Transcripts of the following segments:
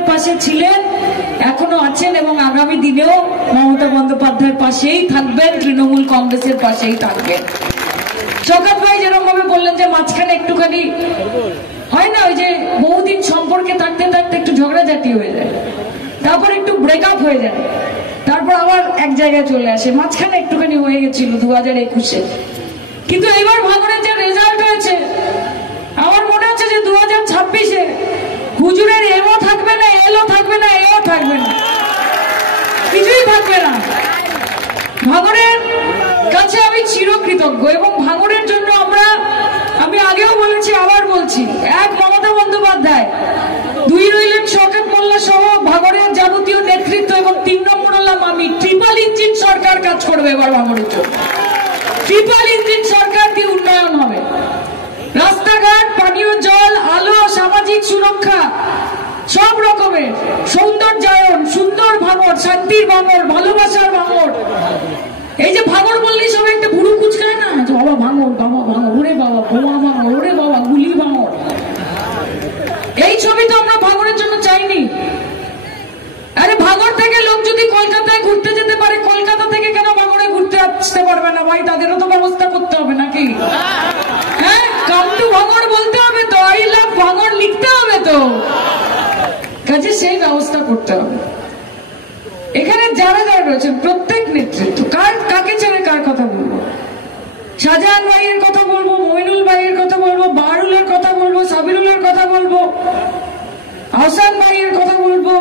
ভাঙড়ের পাশে ছিলেন, এখনো আছেন এবং আগামী দিনেও মমতা বন্দ্যোপাধ্যায়ের পাশেই থাকবেন, তৃণমূল কংগ্রেসের পাশেই থাকবেন। শওকত ভাই যেরকম ভাবে বললেন যে মাঝখানে একটুখানি হয় না, ওই যে বহুদিন সম্পর্কে থাকতে থাকতে একটু ঝগড়াঝাটি হয়ে যায়, তারপর একটু ব্রেকআপ হয়ে যায়, তারপর আবার এক জায়গায় চলে আসে, মাঝখানে একটুখানি হয়ে গেছিল 2021-এ। কিন্তু এবার ভাঙড়ের যে রেজাল্ট হয়েছে, আমার মনে হচ্ছে যে 2026-এ হুজুরের এমও থাকবে না, এলও থাকবে না, এও থাকবে না, কিছুই থাকবে না। ভাঙড়ের কাছে আমি চিরকৃতজ্ঞ এবং ভাঙড়ের জন্য আমি আগেও বলেছি, আবার বলছি, এক মমতা বন্দ্যোপাধ্যায়, দুই রইলেন শওকত মোল্লা সহ ভাঙড়ের যাবতীয় নেতৃত্ব এবং 3 নম্বর হলাম আমি। ট্রিপল ইঞ্জিন সরকার কাজ করবে এবার ভাঙড়ের জন্য। ট্রিপল ইঞ্জিন সরকার দিয়ে উন্নয়ন হবে, রাস্তাঘাট, পানীয় জল, আলো, সামাজিক সুরক্ষা, সব রকমের সৌন্দর্যায়ন, সুন্দর ভাঙড়, শান্তির ভাঙড়, ভালোবাসার ভাঙড়। এই যে ভাঙড় বললেই সবাই একটা বুড়ো কুচকায় না, বাবা ভাঙড়, বাবা ভাঙড়, ওরে বাবা বোমা ভাঙড়, ওরে বাবা গুলি ভাঙড়। এই ছবি তো আমরা ভাঙড়ের জন্য চাইনি। আরে ভাঙড় থেকে লোক যদি কলকাতায় ঘুরতে যেতে পারে, কলকাতা থেকে কেন ভাঙড়ে ঘুরতে আসতে পারবে না? ভাই তাদেরও তো ব্যবস্থা করতে হবে নাকি? হ্যাঁ, কাম টু ভাঙড় বলতে হবে তো, আই লাভ ভাঙড় লিখতে হবে তো, কাজে সেই ব্যবস্থা করতে হবে। এখানে যারা যারা রয়েছেন প্রত্যেক নেতৃত্ব, কাকে ছেড়ে কার কথা বলবো? শাহজাহান ভাইয়ের কথা বলবো, মইনুল ভাইয়ের কথা বলবো, বাহারুলের কথা বলবো, সাবিরুলের কথা বলবো, আহসান ভাইয়ের কথা বলবো,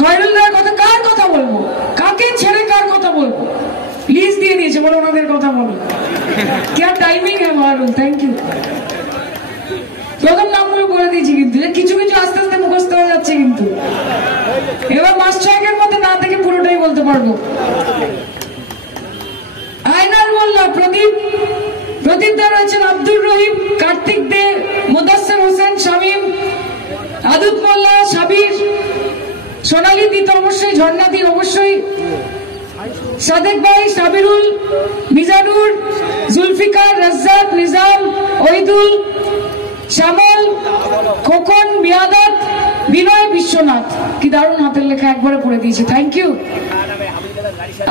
খয়রুল্লাহর কথা, কার কথা বলবো? কাকে ছেড়ে কার কথা বলবো? লিস্ট দিয়ে দিয়েছে, বলো ওনাদের কথা বলো। क्या টাইমিং है বাহারুল, থ্যাংক ইউ। প্রথম নামগুলো বলে দিয়েছি, কিন্তু কিছু কিছু আস্তে আস্তে মুখস্থ হয়ে যাচ্ছে, কিন্তু এবার মাস 6-এর মধ্যে না থেকে পুরোটাই বলতে পারবো। আয়নাল মোল্লা, প্রদীপ দা রয়েছেন, আব্দুর রহিম, কার্তিক দে, মুদাসসির হোসেন, শামীম, আদুত মোল্লা, সাবির, সোনালী দি তো অবশ্যই, ঝর্ণা দি অবশ্যই, সাদেক ভাই, সাবিরুল, মিজানুর, জুলফিকার, রাজ্জাক, নিজাম, ওহিদুল, শ্যামল, খোকন, মিয়াদাত, বিনয়, বিশ্বনাথ। কি দারুণ হাতের লেখা, একবারে পড়ে দিয়েছে, থ্যাংক ইউ।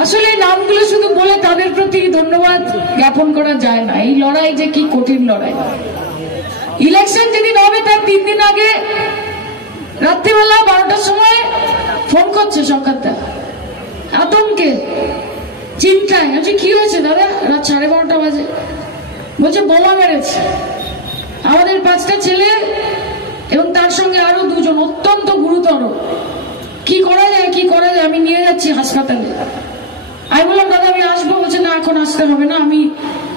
আসলে এই নামগুলো শুধু বলে তাদের প্রতি ধন্যবাদ জ্ঞাপন করা যায় না। এই লড়াই যে কি কঠিন লড়াই। ইলেকশন যেদিন হবে তার 3 দিন আগে রাত্রিবেলা 12টার সময় ফোন করছে শওকতদা, আতঙ্কে, চিন্তায়। বলছি কি হয়েছে দাদা? রাত 12:30 বাজে। বলছে বোমা মেরেছে, আমাদের 5টা ছেলে এবং তার সঙ্গে আরো 2 জন, অত্যন্ত গুরুতর। কি করা যায়, কি করা যায়, আমি নিয়ে যাচ্ছি হাসপাতালে। আমি বললাম দাদা আমি আসবো। বলছে না এখন আসতে হবে না, আমি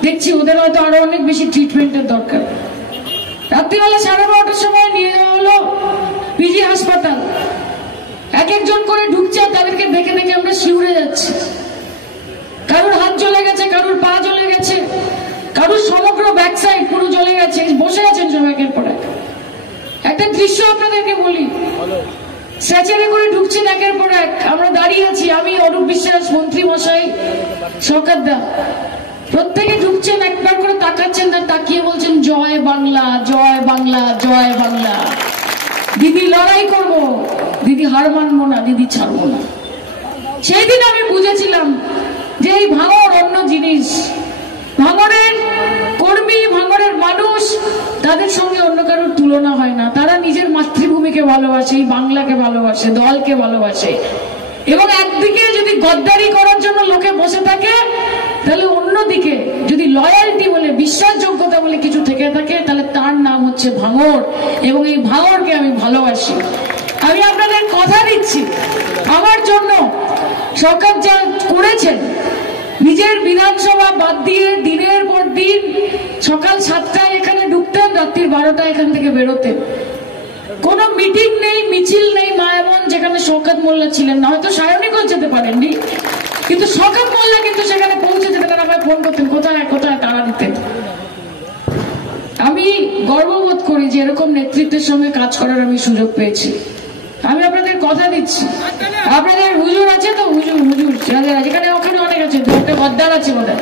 দেখছি ওদের হয়তো আরো অনেক বেশি ট্রিটমেন্টের দরকার। রাত্রিবেলা 12:30টার সময় নিয়ে যাওয়া হলো পিজি হাসপাতাল। এক একজন করে ঢুকছে, তাদেরকে দেখে দেখে আমরা শিউরে যাচ্ছি। কারোর হাত জ্বলে গেছে, কারোর পা জ্বলে গেছে, কারোর সমগ্র ব্যাক সাইড পুরো জ্বলে গেছে, বসে আছেন সব একের পর এক। একটা দৃশ্য আপনাদেরকে বলি, স্ট্রেচারে করে ঢুকছেন একের পর এক, আমরা দাঁড়িয়ে আছি, আমি, অরূপ বিশ্বাস, মন্ত্রী মশাই, শওকত দা, প্রত্যেকে ঢুকছেন, একবার করে তাকাচ্ছেন, তার তাকিয়ে বলছেন জয় বাংলা, জয় বাংলা, জয় বাংলা। দিদি লড়াই করবো, দিদি হার মানবো না, দিদি ছাড়বো না। সেই দিন আমি বুঝেছিলাম যে এই ভাঙড় অন্য জিনিস। ভাঙড়ের কর্মী, ভাঙড়ের মানুষ, তাদের সঙ্গে অন্য কারোর তুলনা হয় না। তারা নিজের মাতৃভূমিকে ভালোবাসে, বাংলাকে ভালোবাসে, দলকে ভালোবাসে। এবং একদিকে যদি গদ্দারি করার জন্য লোকে বসে থাকে, তাহলে অন্যদিকে যদি লয়ালটি বলে, বিশ্বাসযোগ্যতা বলে কিছু থেকে থাকে, তাহলে তার নাম হচ্ছে ভাঙড়। এবং এই ভাঙড়কে আমি ভালোবাসি। আমি আপনাদের কথা দিচ্ছি, আমার জন্য শওকত যা করেছেন, নিজের বিধানসভা বাদ দিয়ে দিনের পর দিন সকাল 7টায় এখানে ঢুকতেন, রাত্রি 12টা এখান থেকে বেরোতেন। কোনো মিটিং নেই, মিছিল নেই মায়াবন যেখানে শওকত মোল্লা ছিলেন না। হয়তো সায়নিকও যেতে পারেননি, কিন্তু শওকত মোল্লা কিন্তু সেখানে পৌঁছে যেতেন। আমায় ফোন করতেন, কোথায় কোথায়, তাড়া দিতেন। আমি গর্ববোধ করি যে এরকম নেতৃত্বের সঙ্গে কাজ করার আমি সুযোগ পেয়েছি। আমি আপনাদের কথা দিচ্ছি, আপনাদের হুজুর আছে তো, হুজুর যেখানে ওখানে অনেক আছে, একটা গদ্দার আছে বোধহয়,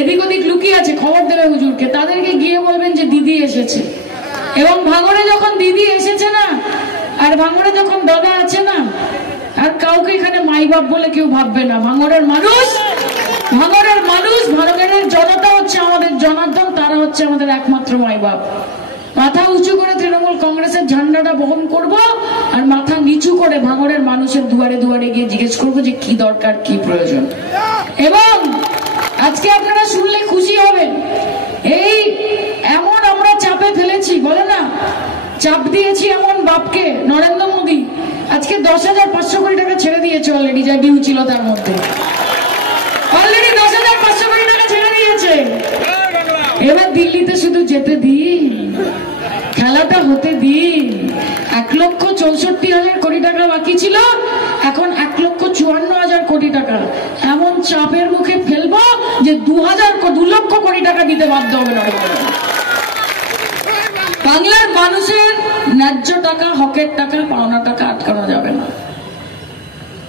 এদিক ওদিক লুকিয়ে আছে, খবর দেবে হুজুরকে, তাদেরকে গিয়ে বলবেন যে দিদি এসেছে। এবং ভাঙড়ে যখন দিদি এসেছে না, আর আর ভাঙড়ে যখন দাদা আছে না, আর কাউকে এখানে মাই বাপ বলে কেউ ভাববে না। ভাঙড়ের মানুষ, ভাঙড়ের জনতা হচ্ছে আমাদের জনার্দন, তারা হচ্ছে আমাদের একমাত্র মাই বাপ। মাথা উঁচু করে তৃণমূল কংগ্রেসের ঝান্ডাটা বহন করব, আর মাথা নিচু করে ভাঙড়ের মানুষের দুয়ারে দুয়ারে গিয়ে জিজ্ঞেস করব যে কি দরকার, কি প্রয়োজন। এবং আজকে আপনারা শুনলে খুশি হবেন, এই এমন আমরা চাপে ফেলেছি, বলে না চাপ দিয়েছি এমন বাপকে, নরেন্দ্র মোদী আজকে 10,500 কোটি টাকা ছেড়ে দিয়েছে অলরেডি, যা ডিউ ছিল তার মধ্যে অলরেডি 10,500 কোটি টাকা ছেড়ে দিয়েছে। এবার দিল্লিতে শুধু যেতে দিন, খেলাটা হতে দিন। 1,64,000 কোটি টাকা বাকি ছিল, এখন 1,54,000 কোটি টাকা। এমন চাপের মুখে ফেলবো যে 2 লক্ষ কোটি টাকা দিতে বাধ্য হবে না। বাংলার মানুষের ন্যায্য টাকা, হকের টাকা, পাওনা টাকা আটকানো যাবে না।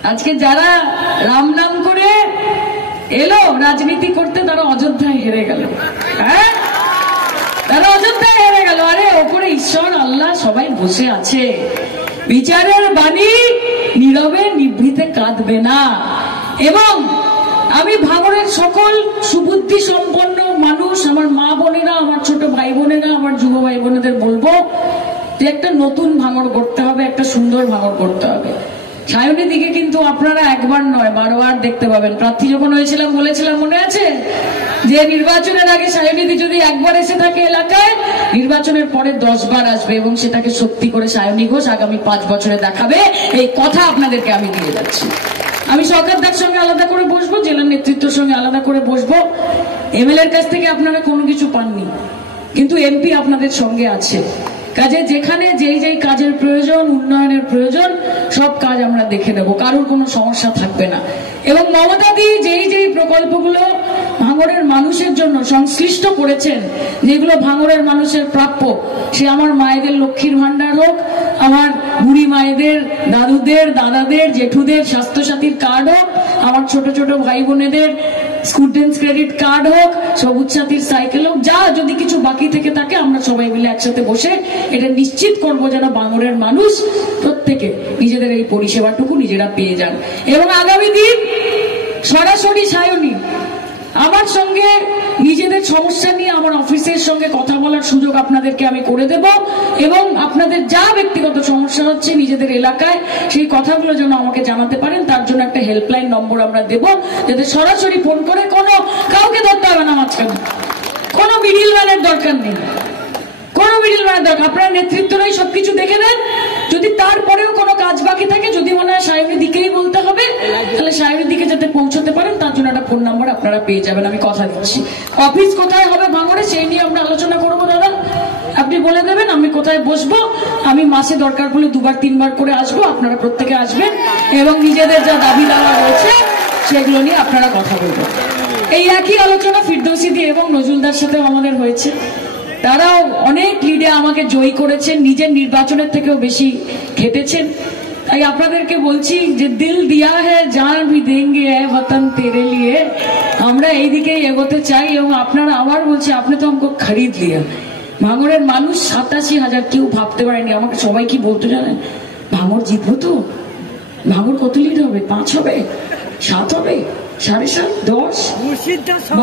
আজকে যারা রাম নাম করে এলো রাজনীতি করতে, তারা অযোধ্যায় হেরে গেল। হ্যাঁ, তারা অযোধ্যায় হেরে গেল। আরে ওপরে ঈশ্বর আল্লাহ সবাই বসে আছে, বিচারের বাণী নীরবে নিভৃতে কাঁদবে না। এবং আমি ভাঙড়ের সকল সুবুদ্ধি সম্পন্ন মানুষ, আমার মা বোনেরা, আমার ছোট ভাই বোনেরা, আমার যুব ভাই বোনেদের বলবো যে একটা নতুন ভাঙড় করতে হবে, একটা সুন্দর ভাঙড় করতে হবে। সায়নী দিকে কিন্তু আপনারা একবার নয় 12 বার দেখতে পাবেন। প্রার্থী যখন হয়েছিলাম বলেছিলাম, মনে আছে, যে নির্বাচনের আগে সায়নীদি যদি একবার এসে থাকে এলাকায়, নির্বাচনের পরে 10 বার আসবে, এবং সেটাকে সত্যি করে সায়নী ঘোষ আগামী 5 বছরে দেখাবে। এই কথা আপনাদেরকে আমি দিয়ে যাচ্ছি। আমি সরকারদার সঙ্গে আলাদা করে বসবো, জেলার নেতৃত্বের সঙ্গে আলাদা করে বসবো। এমএলএর কাছ থেকে আপনারা কোনো কিছু পাননি, কিন্তু এমপি আপনাদের সঙ্গে আছে। কাজে যেখানে যেই কাজের প্রয়োজন, উন্নয়নের প্রয়োজন, সব কাজ আমরা দেখে নেব, কারোর কোনো সমস্যা থাকবে না। এবং মমতা দি যেই প্রকল্পগুলো ভাঙড়ের মানুষের জন্য সংশ্লিষ্ট করেছেন, যেগুলো ভাঙড়ের মানুষের প্রাপ্য, সে আমার মায়েদের লক্ষ্মীর ভান্ডার হোক, আমার বুড়ি মায়েদের, দাদুদের, দাদাদের, জেঠুদের স্বাস্থ্যসাথীর কার্ড হোক, আমার ছোট ছোট ভাই বোনেদের স্টুডেন্টস ক্রেডিট কার্ড হোক, সবুজ সাথীর সাইকেল হোক, যা যদি কিছু বাকি থেকে থাকে আমরা সবাই মিলে একসাথে বসে এটা নিশ্চিত করবো যেন ভাঙড়ের মানুষ প্রত্যেকে নিজেদের এই পরিষেবাটুকু নিজেরা পেয়ে যান। এবং আগামী দিন সরাসরি সায়নী আমার সঙ্গে নিজেদের সমস্যা নিয়ে আমার অফিসের সঙ্গে কথা বলার সুযোগ আপনাদেরকে আমি করে দেব। এবং আপনাদের যা ব্যক্তিগত সমস্যা হচ্ছে নিজেদের এলাকায়, সেই কথাগুলো যেন আমাকে জানাতে পারেন, তার জন্য একটা হেল্পলাইন নম্বর আমরা দেব, যাতে সরাসরি ফোন করে, কোনো কাউকে ধরতে হবে না মাঝখানে, কোনো মিডিল ম্যানের দরকার নেই, কোনো মিডিল ম্যানের দরকার। আপনারা নেতৃত্বরাই সবকিছু দেখে নেন। যদি তারপরেও কোনো কাজ বাকি থাকে, যদি মনে হয় সায়নী দিকেই বলতে হবে, তাহলে সায়নী দিকে যাতে পৌঁছতে পারেন তার জন্য একটা ফোন নাম্বার আপনারা পেয়ে যাবেন, আমি কথা দিচ্ছি। অফিস কোথায় হবে ভাঙড়ে সেই নিয়ে আমরা আলোচনা করবো দাদা, আপনি বলে দেবেন আমি কোথায় বসবো। আমি মাসে দরকার পড়লে 2-3 বার করে আসবো, আপনারা প্রত্যেকে আসবেন এবং নিজেদের যা দাবি দাওয়া রয়েছে সেগুলো নিয়ে আপনারা কথা বলবেন। এই একই আলোচনা ফিরদৌসী দি এবং নজরুলদার সাথেও আমাদের হয়েছে। তারাও অনেক লিডে আমাকে জয়ী করেছেন, নিজের নির্বাচনের থেকেও বেশি খেটেছেন। তাই আপনাদেরকে বলছি যে দিল দিয়া হ্যায় জান ভি দেঙ্গে হ্যায় ওয়াতন তেরে লিয়ে, আমরা এই দিকেই এগোতে চাই। এবং আপনারা আবার বলছি, আপনি তো আমাকে খরিদ লিয়া। ভাঙড়ের মানুষ 87,000, কেউ ভাবতে পারেনি। আমাকে সবাই কি বলতে জানেন, ভাঙড় জিতবো তো, ভাঙড় কত লিড হবে, 5 হবে, 7 হবে, 7.5, 10?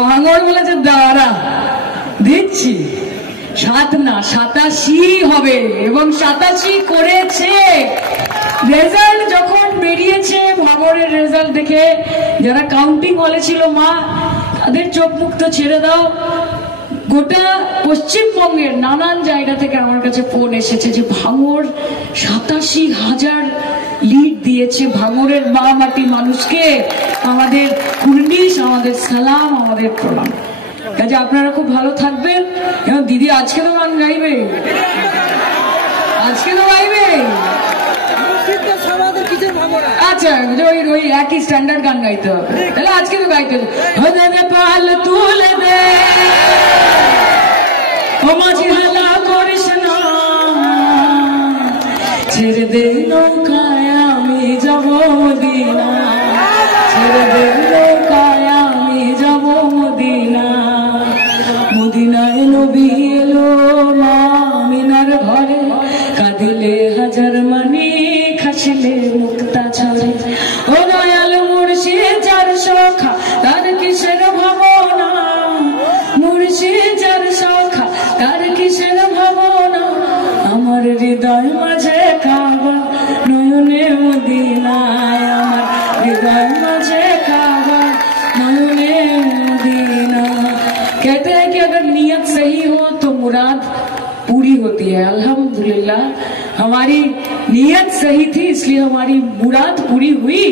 ভাঙড় বলেছে দাঁড়া দিচ্ছি, 7 না 87 হবে, এবং 87 করেছে। রেজাল্ট যখন বেরিয়েছে, ভাঙড়ের রেজাল্ট দেখে যারা কাউন্টিং হলে ছিল মা, তাদের চোখ মুখ তো ছেড়ে দাও। গোটা পশ্চিমবঙ্গের নানান জায়গা থেকে আমার কাছে ফোন এসেছে যে ভাঙড় 87,000 লিড দিয়েছে ভাঙড়ের মা মাটি মানুষকে। আমাদের কুর্নিশ, আমাদের সালাম, আমাদের প্রণাম। কাজে আপনারা খুব ভালো থাকবেন। এবং দিদি আজকে তো গান গাইবে, আজকে তো গাইবে। আচ্ছা, ওই একই স্ট্যান্ডার্ড গান গাইতে হবে, তাহলে আজকে তো গাইতে হবে। পাল তুলে দে ও মাঝি, হালা করিস না, ছেড়ে দে নৌকায় আমি যাব মদিনা, ছেড়ে দে নৌকায় আমি যাব মদিনা। মদিনায় নবী এলো মা আমিনার ঘরে, কাঁদিলে হাজার মানে পানি খাসিলে মুক্তা ঝরে ও দয়াল মুর্শিদ যার সখা তার কিসের ভাবনা মুর্শিদ যার সখা তার কিসের ভাবনা আমার হৃদয় মাঝে কাবা নয়নে মদিনায় আমার हृदय मुझे काबा नयने मदीना। कहते हैं कि अगर नीयत सही हो तो मुराद पूरी होती है। अल्हम्दुलिल्लाह हमारी नीयत सही थी इसलिए हमारी मुराद पूरी हुई।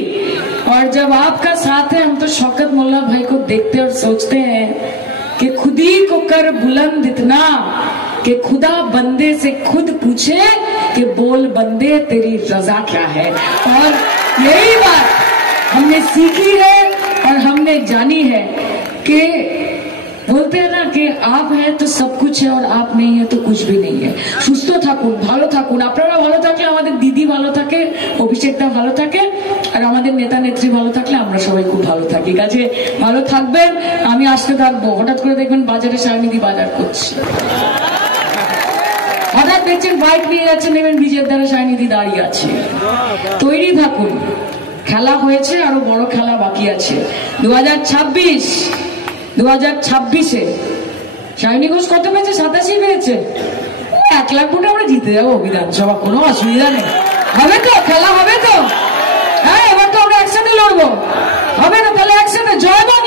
और जब आपका साथ है हम तो शौकत मोल्ला भाई को देखते और सोचते हैं कि खुद ही को कर बुलंद इतना कि खुदा बंदे से खुद पूछे कि बोल बंदे तेरी रजा क्या है। और यही बात हमने सीखी है और हमने जानी है कि बोलते हैं ना कि आप हैं तो सब कुछ है और आप नहीं है तो कुछ भी नहीं है। সুস্থ থাকুন, ভালো থাকুন, আপনারা ভালো থাকলে আমাদের দিদি ভালো থাকে, অভিষেকদা ভালো থাকে, আর আমাদের নেতা নেত্রী ভালো থাকলে আমরা সবাই খুব ভালো থাকি। কাজে ভালো থাকবেন, আমি আসতে থাকবো। হঠাৎ করে দেখবেন বাজারে সায়নিধি বাজার করছে, হঠাৎ দেখছেন বাইক নিয়ে যাচ্ছে, নেবেন ব্রিজের দ্বারা সায়নিধি দাঁড়িয়ে আছে। তৈরি থাকুন, খেলা হয়েছে, আরো বড় খেলা বাকি আছে। 2026-এ সায়নী ঘোষ কত পেয়েছে? 87 পেয়েছে। 1 লাখ ভোটে আমরা জিতে যাবো বিধানসভা, কোনো অসুবিধা নেই। হবে তো? খেলা হবে তো? হ্যাঁ, এবার তো আমরা একসাথে লড়বো, হবে না? তাহলে একসাথে জয় বাংলা।